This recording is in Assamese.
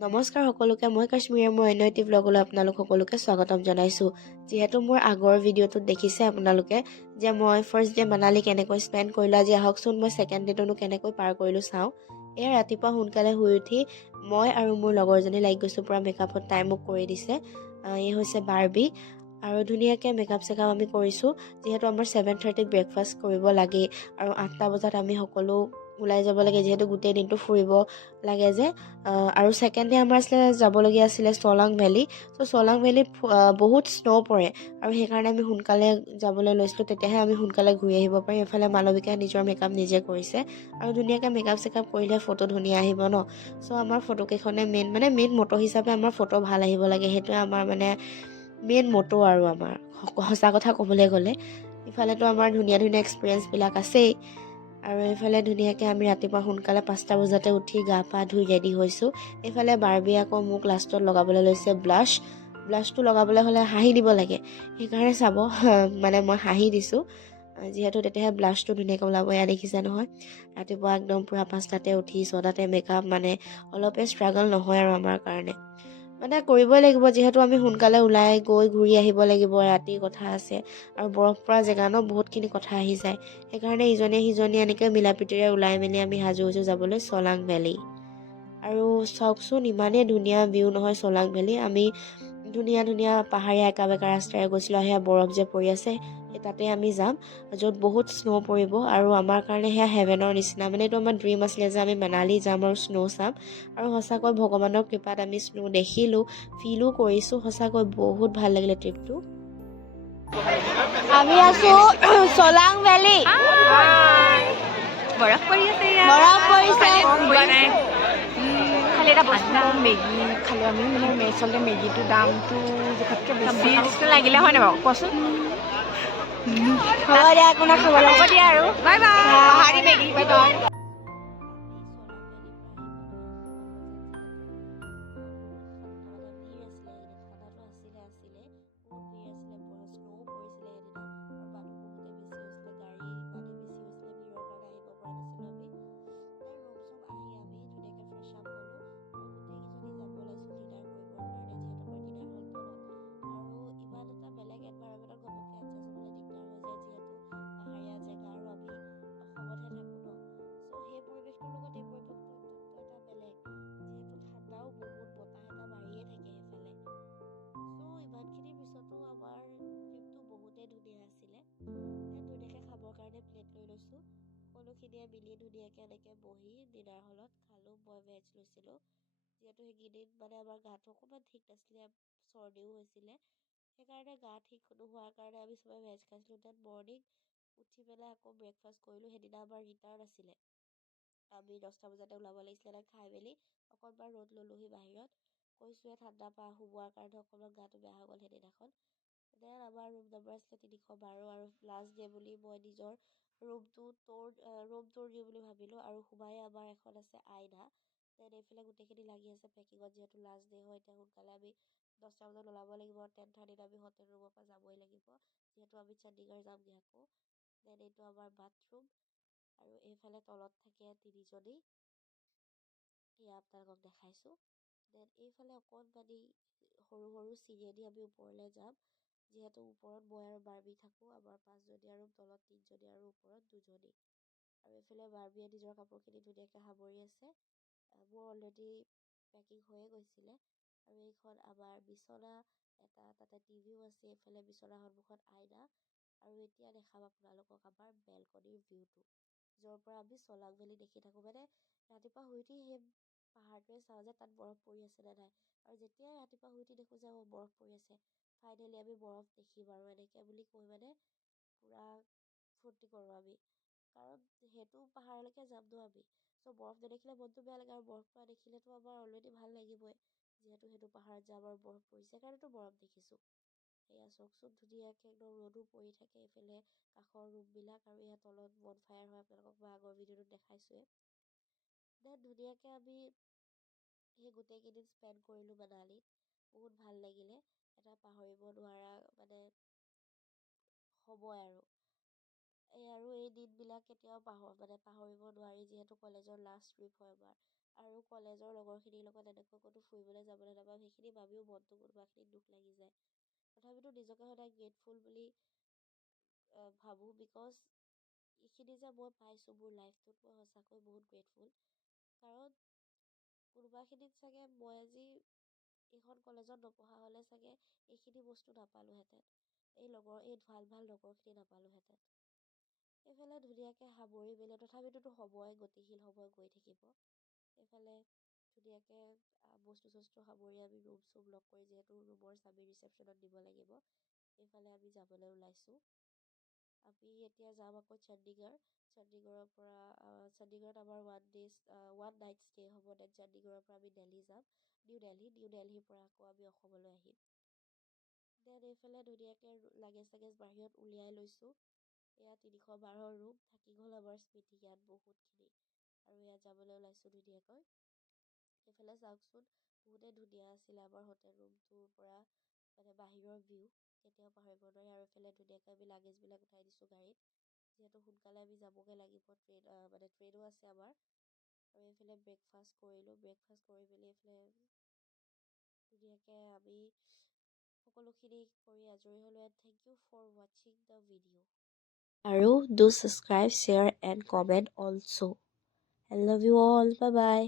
নমস্কাৰ সকলোকে, মই কাশ্মীৰৰ মোৰ অন্য এটি ব্লগলৈ আপোনালোক সকলোকে স্বাগতম জনাইছোঁ। যিহেতু মোৰ আগৰ ভিডিঅ'টোত দেখিছে আপোনালোকে যে মই ফাৰ্ষ্ট ডে মানালী কেনেকৈ স্পেণ্ড কৰিলোঁ, আজি আহকচোন মই ছেকেণ্ড ডেটোনো কেনেকৈ পাৰ কৰিলোঁ চাওঁ। এয়া ৰাতিপুৱা সোনকালে শুই উঠি মই আৰু মোৰ লগৰজনী লাগি গৈছোঁ পূৰা মেকআপত, তাই মোক কৰি দিছে। এই হৈছে বাৰ্বি আৰু ধুনীয়াকৈ মেকআপ চেকআপ আমি কৰিছোঁ। যিহেতু আমাৰ 7:30ত ব্ৰেকফাষ্ট কৰিব লাগেই আৰু 8টা বজাত আমি সকলো ওলাই যাব লাগে, যিহেতু গোটেই দিনটো ফুৰিব লাগে যে। আৰু ছেকেণ্ড ডে আমাৰ যাবলগীয়া আছিলে চলাং ভেলী। চ' চলাং ভেলীত বহুত স্ন' পৰে আৰু সেইকাৰণে আমি সোনকালে যাবলৈ লৈছিলোঁ, তেতিয়াহে আমি সোনকালে ঘূৰি আহিব পাৰিম। এফালে মালবিকাই নিজৰ মেকআপ নিজে কৰিছে আৰু ধুনীয়াকৈ মেকআপ চেকআপ কৰিলে ফটো ধুনীয়া আহিব ন। চ' আমাৰ ফটোকেইখনে মেইন মটো হিচাপে আমাৰ ফটো ভাল আহিব লাগে, সেইটোৱে আমাৰ মেইন মটো আৰু আমাৰ সঁচা কথা ক'বলৈ গ'লে। ইফালেতো আমাৰ ধুনীয়া ধুনীয়া এক্সপিৰিয়েঞ্চবিলাক আছেই আৰু এইফালে ধুনীয়াকৈ আমি ৰাতিপুৱা সোনকালে 5টা বজাতে উঠি গা পা ধুই ৰেডি হৈছোঁ। এইফালে বাৰ্বি আকৌ মোক লাষ্টত লগাবলৈ লৈছে ব্লাছটো লগাবলৈ হ'লে হাঁহি দিব লাগে, সেইকাৰণে চাব মই হাঁহি দিছোঁ, যিহেতু তেতিয়াহে ব্লাছটো ধুনীয়াকৈ ওলাব। এয়া দেখিছে নহয়, ৰাতিপুৱা একদম পূৰা 5টাতে উঠি 6টাতে মেকআপ, অলপে ষ্ট্ৰাগল নহয় আৰু আমাৰ কাৰণে কৰিবই লাগিব, যিহেতু আমি সোনকালে ওলাই গৈ ঘূৰি আহিব লাগিব, ৰাতিৰ কথা আছে আৰু বৰফ পৰা জেগা ন, বহুতখিনি কথা আহি যায়। সেইকাৰণে ইজনীয়ে সিজনীয়ে এনেকৈ মিলা প্ৰীতিৰে ওলাই মেলি আমি সাজু যাবলৈ চলাং ভেলী। আৰু চাওকচোন ইমানেই ধুনীয়া ভিউ নহয় চলাং ভেলী। আমি ধুনীয়া ধুনীয়া পাহাৰীয়া একা বেকা ৰাস্তাৰে গৈছিলোঁ, সেয়া বৰফ যে পৰি আছে সেই তাতে আমি যাম, য'ত বহুত স্ন' পৰিব আৰু আমাৰ কাৰণে সেয়া হেভেনৰ নিচিনা। এইটো আমাৰ ড্ৰিম আছিলে যে আমি মানালী যাম আৰু স্ন' চাম, আৰু সঁচাকৈ ভগৱানৰ কৃপাত আমি স্ন' দেখিলোঁ, ফিলো কৰিছোঁ। সঁচাকৈ বহুত ভাল লাগিলে ট্ৰিপটো। আমি আছোঁ চলাং ভেলী। বৰফ পৰি আছে, বৰফ পৰিছে। খালি এটা বস্তু মেগী খালোঁ আমি, আচলতে মেগীটোৰ দামটো জোখতকৈ বেছি লাগিলে হয় নাই বাৰু কোৱাচোন? হ'ব দিয়া, একো নাই, খাব লাগে। হ'ব দিয়া আৰু বাই বাই। পাহাৰী মেগী, বাই বাই। সকলোখিনিয়ে মিলি ধুনীয়াকৈ এনেকৈ বহি ডিনাৰ হলত খালোঁ। মই ভেজ লৈছিলোঁ, যিহেতু সেইকেইদিন আমাৰ গাটো অকণমান ঠিক নাছিলে, চৰ্দিও হৈছিলে, সেইকাৰণে গা ঠিক নোহোৱাৰ কাৰণে আমি চবে ভেজ খাইছিলোঁ। দেন মৰ্ণিং উঠি পেলাই আকৌ ব্ৰেকফাষ্ট কৰিলোঁ। সেইদিনা আমাৰ ৰিটাৰ্ণ আছিলে, আমি 10টা বজাতে ওলাব লাগিছিলে। খাই মেলি অকণমান ৰ'দ ল'লোহি বাহিৰত, কৈছোঁৱে ঠাণ্ডা সোমোৱাৰ কাৰণে অকণমান গাটো বেয়া হৈ গ'ল সেইদিনাখন। দেন আমাৰ ৰুম নম্বৰ আছিলে 312 আৰু লাষ্ট ডে বুলি মই নিজৰ ৰুম টুৰ দিওঁ বুলি ভাবিলোঁ। আৰু সোমাই আমাৰ এখন আছে আইনা। দেন এইফালে গোটেইখিনি লাগি আছে পেকিঙত, যিহেতু লাষ্ট ডে হয়। এতিয়া সোনকালে আমি 10টা বজাত ওলাব লাগিব, 10:30ত আমি হোটেল ৰুমৰ পৰা যাবই লাগিব, যিহেতু আমি চণ্ডীগড় যামগৈ আকৌ। দেন এইটো আমাৰ বাথৰুম আৰু এইফালে তলত থাকে 3জনী, এয়া আপোনালোকক দেখাইছোঁ। দেন এইফালে অকণমানি সৰু সৰু চিৰিয়েদি আমি ওপৰলৈ যাম, যিহেতু ওপৰত মই আৰু বাৰ্বি থাকোঁ। আমাৰ 5জনী আৰু তলত 3জনী আৰু ওপৰত 2জনী। আৰু এইফালে বাৰ্বিয়ে নিজৰ কাপোৰখিনি ধুনীয়াকৈ সামৰি আছে। মোৰ অলৰেডি পেকিং হৈয়ে গৈছিলে। আৰু এইখন আমাৰ বিচনা এটা, তাতে টিভিও আছে, এইফালে বিচনা সন্মুখত আইনা। আৰু এতিয়া দেখাম আপোনালোকক আমাৰ বেলকনিৰ ভিউটো, য'ৰ পৰা আমি চলাং ভেলী দেখি থাকোঁ। ৰাতিপুৱা শুই উঠি সেই পাহাৰটোৱে চাওঁ যে তাত বৰফ পৰি আছে নে নাই, আৰু যেতিয়াই ৰাতিপুৱা শুই উঠি দেখোঁ যে বৰফ পৰি আছে, ফাইনেলি আমি বৰফ দেখিম আৰু এনেকৈ বুলি কৈ পূৰা ফূৰ্তি কৰোঁ আমি, কাৰণ সেইটো পাহাৰলৈকে যাম ন আমি। চ' বৰফ নেদেখিলে মনটো বেয়া লাগে, আৰু বৰফ পৰা দেখিলেতো আমাৰ অলৰেডি ভাল লাগিবই, যিহেতু সেইটো পাহাৰত যাম আৰু বৰফ পৰিছে সেইকাৰণেতো বৰফ দেখিছোঁ। এয়া চাওকচোন ধুনীয়াকৈ একদম ৰ'দো পৰি থাকে, এইফালে কাষৰ ৰুমবিলাক, আৰু ইয়াত তলত বন ফায়াৰ হয়, আপোনালোকক মই আগৰ ভিডিঅ'টোত দেখাইছোৱে। দেন ধুনীয়াকৈ আমি সেই গোটেইকেইদিন স্পেণ্ড কৰিলোঁ মানালীত, বহুত ভাল লাগিলে। এটা পাহৰিব নোৱাৰা সময় আৰু এই দিনবিলাক কেতিয়াও পাহৰিব নোৱাৰি, যিহেতু কলেজৰ লাষ্ট ট্ৰিপ হয় আমাৰ, আৰু কলেজৰ লগৰখিনিৰ লগত এনেকৈ ক'তো ফুৰিব যাবলৈ নাপাম, সেইখিনি ভাবিও মনটো কোনোবাখিনি দুখ লাগি যায়। তথাপিতো নিজকে সদায় গ্ৰেটফুল বুলি ভাবোঁ, বিকজ এইখিনি যে মই পাইছোঁ মোৰ লাইফটোত, মই সঁচাকৈ বহুত গ্ৰেটফুল। কাৰণ কোনোবাখিনিত চাগে মই আজি এইখন কলেজত নপঢ়া হ'লে চাগে এইখিনি বস্তু নাপালোঁহেঁতেন, এই ভাল ভাল লগৰখিনি নাপালোঁহেঁতেন। এইফালে ধুনীয়াকৈ সামৰি মেলি, তথাপিতো সময় গতিশীল, সময় গৈ থাকিব। এইফালে ধুনীয়াকৈ বস্তু চস্তু সামৰি আমি ৰুম চুম লগ কৰি, যিহেতু ৰুমৰ চাবি ৰিচেপশ্যনত দিব লাগিব, এইফালে আমি যাবলৈ ওলাইছোঁ। আমি এতিয়া যাম আকৌ চণ্ডীগড়। চণ্ডীগড়ৰ পৰা চণ্ডীগড়ত আমাৰ 1 নাইট ষ্টে হ'ব। দেন চণ্ডীগড়ৰ পৰা আমি দিল্লী যাম, নিউ দিল্লীৰ পৰা আকৌ আমি অসমলৈ আহিম। দেন এইফালে ধুনীয়াকৈ লাগেজ চাগেজ বাহিৰত উলিয়াই লৈছোঁ। এয়া 312 ৰুম, থাকি গ'ল আমাৰ স্মৃতি ইয়াত বহুতখিনি, আৰু ইয়াত যাবলৈ ওলাইছোঁ ধুনীয়াকৈ। এইফালে চাওকচোন, বহুতেই ধুনীয়া আছিলে আমাৰ হোটেল ৰুমটোৰ পৰা মানে বাহিৰৰ ভিউ, কেতিয়াও পাহৰিব নোৱাৰি। আৰু এইফালে ধুনীয়াকৈ আমি লাগেজবিলাক উঠাই দিছোঁ গাড়ীত, যিহেতু সোনকালে আমি যাবগৈ লাগিব, ট্ৰেইনো আছে আমাৰ। আৰু এইফালে ব্ৰেকফাষ্ট কৰিলোঁ, ব্ৰেকফাষ্ট কৰি মেলি এইফালে ধুনীয়াকৈ আমি সকলোখিনি কৰি আজৰি হ'লোঁ। এণ্ড থেংক ইউ ফৰ ৱাচিং দ্য ভিডিঅ'। আৰু do subscribe, share and comment also'. I love you all. Bye bye.